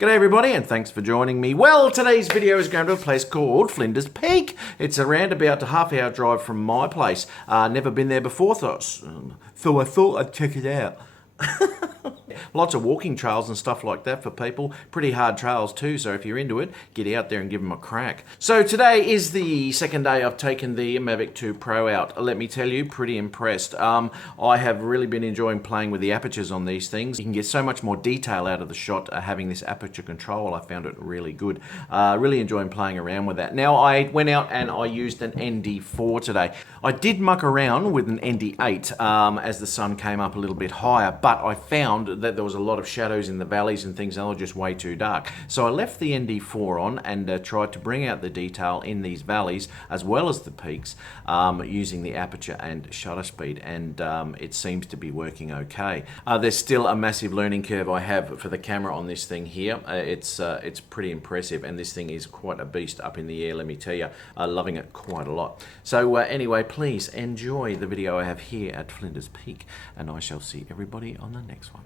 G'day everybody and thanks for joining me. Well, today's video is going to a place called Flinders Peak. It's around about a half-hour drive from my place. Never been there before, so I thought I'd check it out. Lots of walking trails and stuff like that for people. Pretty hard trails too, so if you're into it, get out there and give them a crack. So today is the second day I've taken the Mavic 2 Pro out. Let me tell you, pretty impressed. I have really been enjoying playing with the apertures on these things. You can get so much more detail out of the shot having this aperture control. I found it really good. Really enjoying playing around with that. Now, I went out and I used an ND4 today. I did muck around with an ND8 as the sun came up a little bit higher, but I found that there was a lot of shadows in the valleys and things, and they were just way too dark. So I left the ND4 on and tried to bring out the detail in these valleys as well as the peaks using the aperture and shutter speed, and it seems to be working okay. There's still a massive learning curve I have for the camera on this thing here. It's pretty impressive, and this thing is quite a beast up in the air, let me tell you. Loving it quite a lot. So anyway, please enjoy the video I have here at Flinders Peak, and I shall see everybody on the next one.